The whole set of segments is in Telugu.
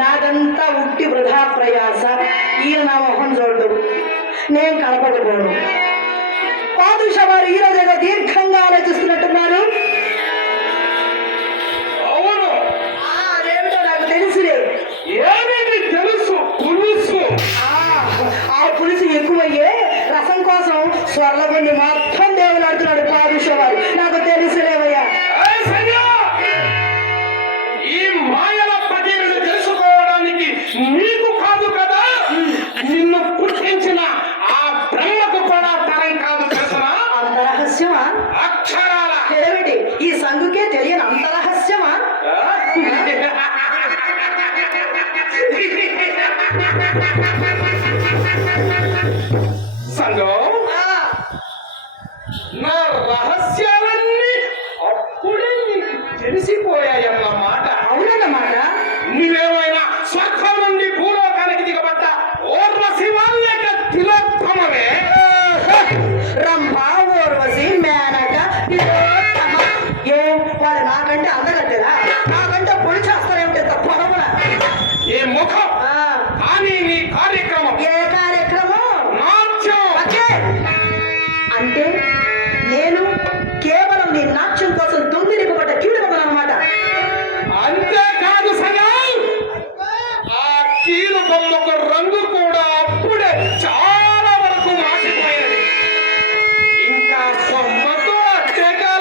నాదంతా ఉట్టి వృధా ప్రయాస. ఈయన నా మొహం చూడు, నేను కనపడకపోను. పాదుషా వారు ఈ రోజు ఏదో దీర్ఘంగా ఆలోచిస్తున్నట్టున్నారు. అవును, అదేమిటో నాకు తెలుసులే. ఏమిటి తెలుసు? పులుసు. ఆ పులుసు ఎక్కువయ్యే రసం కోసం స్వర్లబండి మొత్తం దేవులాడుతున్నాడు పాదుషా వారు. నాకు తెలుసులేవయ్యా. ఈ మాయల పదిని తెలుసుకోవడానికి నీకు కాదు కదా, నిన్ను పుట్టించిన ఆ బ్రహ్మకు కూడా తరం కాదు తెలుసా? అంత రహస్యమా? అక్షరాల. ఏమిటి ఈ సంగుకే తెలియని అంత రహస్యమా? సంగం, నా రహస్యాలన్నీ అప్పుడే నీకు తెలిసిపోయాయన్నమాట. అవునన్నమాట. నువ్వేమైనా స్వర్గం నుండి భూలోకానికి దిగబడ్డ ఓర్వశివాలేక తిలోత్తమవే? రంభ, ఊర్వశి, మేనక, తిలోత్తమ. ఏ వాడు నాకంటే అందగట్టేరా? నాకంటే పొడి చేస్తారేమిటి పొడవున? ఏ ముఖం కానీ నీ కార్యక్రమం. ఏ కార్యక్రమం? నాట్యం. అంటే నేను కేవలం నీ నాట్యం కోసం దొంగిలిపబడ్డ కీడుకోమన్నమాట. అంతేకాదు సంగం, ఆ కీలు బొమ్మకు రంగు కూడా అప్పుడే చాలా వరకు మాసిపోయినది. ఇంకా బొమ్మతో అట్టేకాల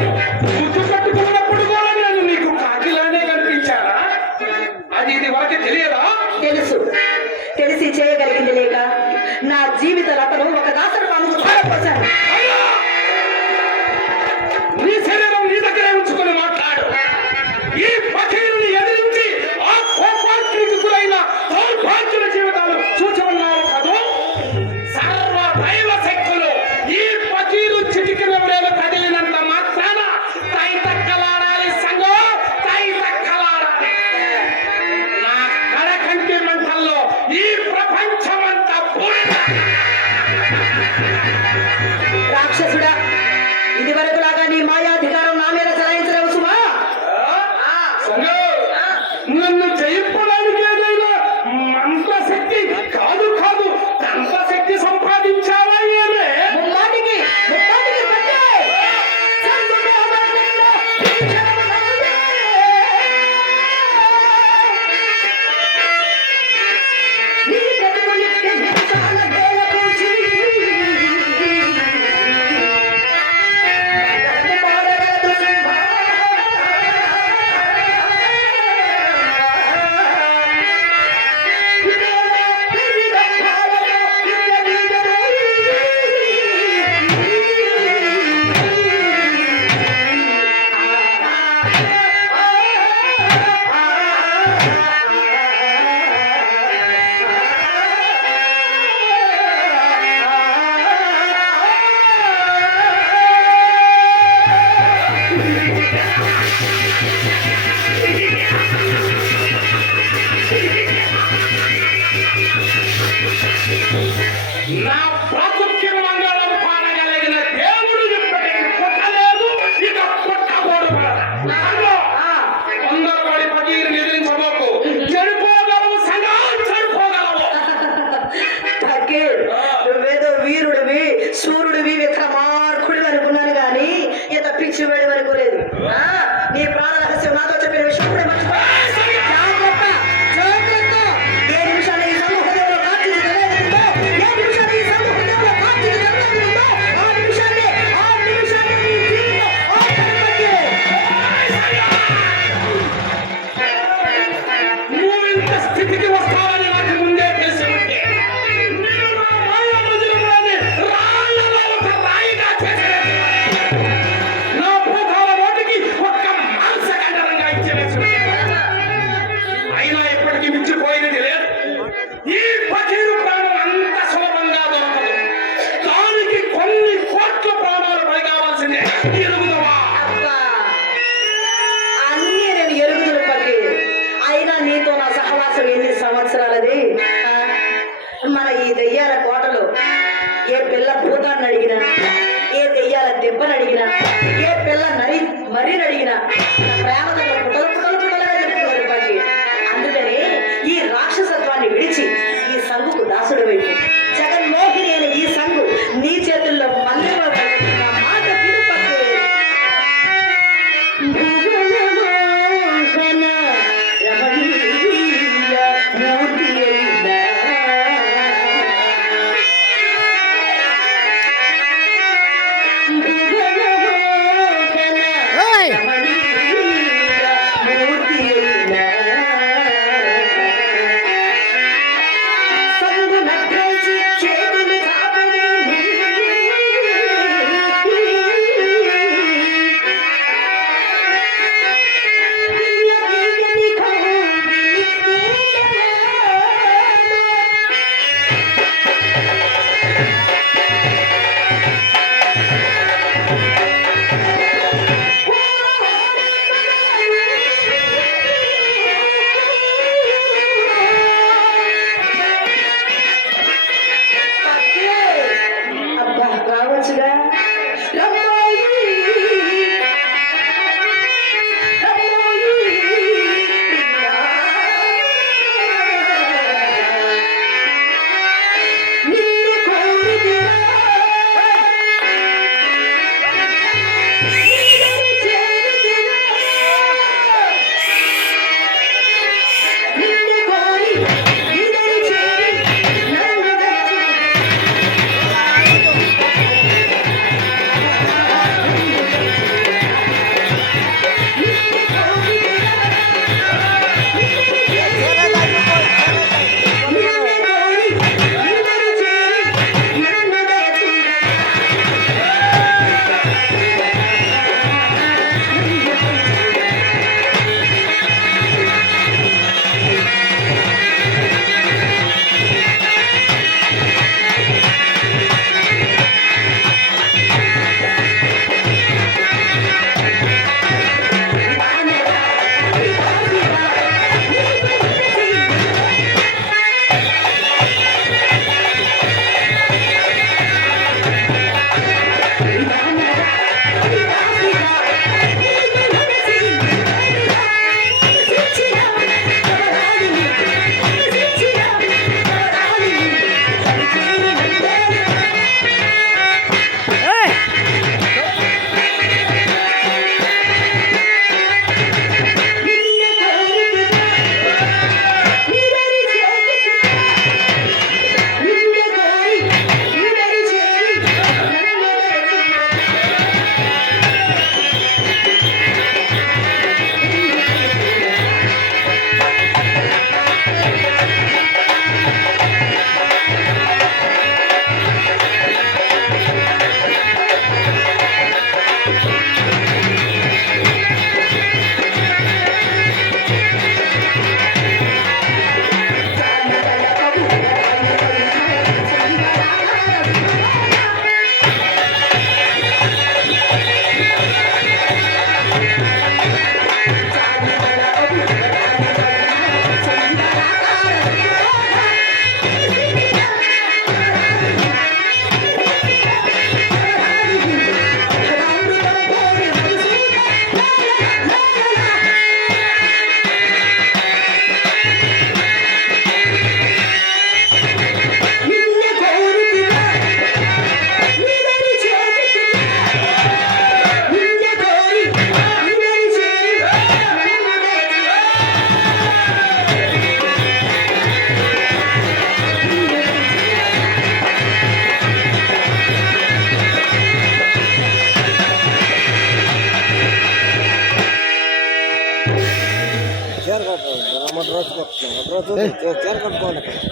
ముద్దు పట్టుకున్నప్పుడు కూడా నేను నీకు కాకిలానే కనిపించానా? అది ఇది వరకు తెలియదా? తెలుసు, తెలిసి చేయగలిగింది లేక నా జీవిత రతను ఒక దాసరి పాముకు ధారపోశాను. అయ్యా! నీ శరీరం నీ దగ్గరే ఉంచుకొని మాట్లాడు. ఈ పకీరుని ఎదిరించి ఆ కోపానికి గురైన దౌర్భాగ్యుల జీవితాలు చూచి ఉన్నావు కదూ. సర్వ దైవ శక్తులు ఈ పకీరు చిటికిన వేలు కదిలినంత మాత్రాన తైతక్కలాడాలి సంగో, తైతక్కలాడాలి. నా కడకంటి మంటల్లో ఈ ప్రపంచమంతా బూడిద. రాక్షసుడా, ఇది వరకు లాగా నీ మాయాధికారం నా మీద చలాయించలేవు సుమా. సంగో, నన్ను జయించడానికి ఏదైనా మంత్రశక్తి కాదు కాదు తంత్రశక్తి సంపాదించావా ఏమే? ముమ్మాటికి పట్టే. నీ బ్రతుకులికే నిమిషాల వేళ పూచి. మంగళము పాడగలదు సింహ. నా బ్రతుక్కి మంగళం పాడగలిగిన దేవుడు ఇప్పటికి పుట్టలేదు, ఇక పుట్టబోడు కూడా. సంగో, తొందరపడి పకీరుని ఎదిరించబోకు. చెడిపోగలవు సంగో, చెడిపోగలవు. ఫకీర్, నువ్వేదో వీరుడివి, సూర్యుడివి, విక్రమార్కుడివి అనుకున్నాను గాని ఇంత పిచ్చివాడివి అనుకోలేదు. నీ ప్రాణ రహస్యం నాతో చెప్పిన విషయం ఇప్పుడే మర్చిపో. జాగ్రత్త, జాగ్రత్త. ఏ నిమిషాన్ని ఈ సమూహంలో కార్తీక జరగనుందో, ఏ నిమిషాన్ని ఈ సమూహంలో కార్తీక జరగనుందో, ఆ నిమిషాన్ని నీ జీవితం ఆఖరి. నువ్వు ఇంత స్థితికి వస్తావని నాకు ముందే తెలిసి ఉంటే నేను నా మాయా మందిరంలోని రాళ్ళలో ఒక రాయిగా చేసేవాడిని. నా భూతాల నోటికి ఒక్క మాంసఖండనంగా ఇచ్చేవేసుకునేవాడిని. అయినా ఇప్పటికీ మించిపోయినది లేదు. ఈ పకీరు ప్రాణం అంత సులభంగా దొరకదు. దానికి కొన్ని కోట్ల ప్రాణాలు పడి కావాల్సిందే. ఎరుగుదవా? అబ్బా, అన్నీ నేను ఎరుగుతున్న ఫకీర్. అయినా నీతో నా సహవాసం ఎన్ని సంవత్సరాలది. మన ఈ దెయ్యాల కోటలో ఏ పిల్ల భూతాన్ని అడిగినా, ఏ దెయ్యాల దెబ్బని అడిగినా, ఏ పిల్ల మరిని అడిగినా ప్రేమతో పుటలుగా చెప్తున్నారు ఫకీర్. అందుకని ఈ రాక్షసత్వాన్ని విడిచి ఈ సంగుకు దాసుడు వైపు జగన్మోహిని అయిన ఈ సంగు నీ చేతుల్లో మందిరంలో కలుగుతున్న మాట విను ఫకీర్. భువనమోహన రమణీయ మూర్తి అయిన భువనమోహన రమణీయ మూర్తి అయిన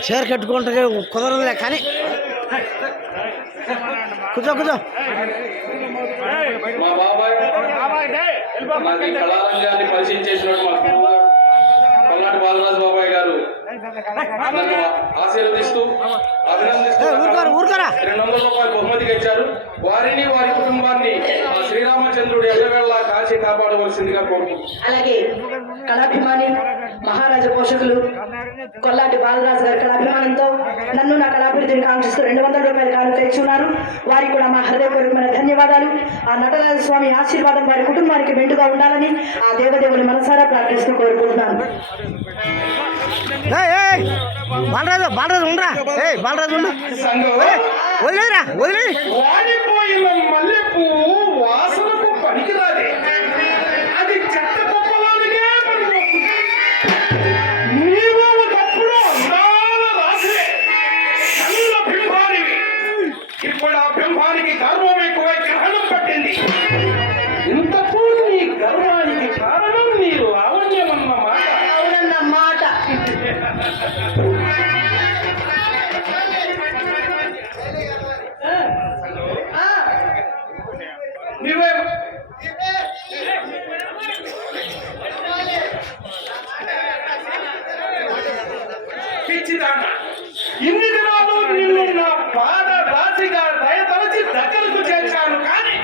చీర కట్టుకుంటే కుదరదులే కానీ కూర్చో కూర్చో. మా బాబాయ్ నాకు ఈ కళారంగాన్ని పరిచయం చేసినట్టు మా పల్నాటి బాలరాజు బాబాయ్ గారు నన్ను ఆశీర్వదిస్తూ అభినందిస్తూ ఊరుకోరా 200 రూపాయలు బహుమతిగా ఇచ్చారు. వారిని వారి కుటుంబాన్ని ఆ శ్రీరామచంద్రుడు ఎల్లవేళలా కాచి కాపాడవలసిందిగా కోరుకుంటున్నాను. అలాగే కళాభిమాని మహారాజా పోషకులు కొల్లాటి బాలరాజు గారి కళాభిమానంతో నన్ను నా కళాభివృద్ధిని కాంక్షిస్తూ 200 రూపాయలు కానుక ఇచ్చున్నారు. వారికి కూడా మా హృదయపూర్వకమైన ధన్యవాదాలు. ఆ నటరాజ స్వామి ఆశీర్వాదం వారి కుటుంబానికి మెండుగా ఉండాలని ఆ దేవదేవుని మనసారా ప్రార్థిస్తూ కోరుకుంటున్నాను. బాలరాజు ఉండరా. బాలరాజు ఉండు. సంఘం వదిలేరా వదిలే. వాడిపోయిన మల్లెపూ వాసనకు పనికిరాదే, అది చెత్త కుప్పలోనికే పనికొస్తుంది. నీవు ఒకప్పుడు అందాల రాజువే, కళ్ళ బింబానివి. ఇప్పుడు ఆ బింబానికి గర్వం ఎక్కువై గ్రహణం పట్టింది. ఇంతకు నీ గర్వానికి కారణం నీ లావణ్యమన్న మాట. అవునన్న మాట. నీవే పిచ్చిదాన, ఇన్ని దినాలు నిన్ను నా పాద రాశిగా దయతలచి దగ్గరకు చేర్చాను, కానీ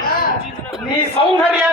నీ సౌందర్యాన్ని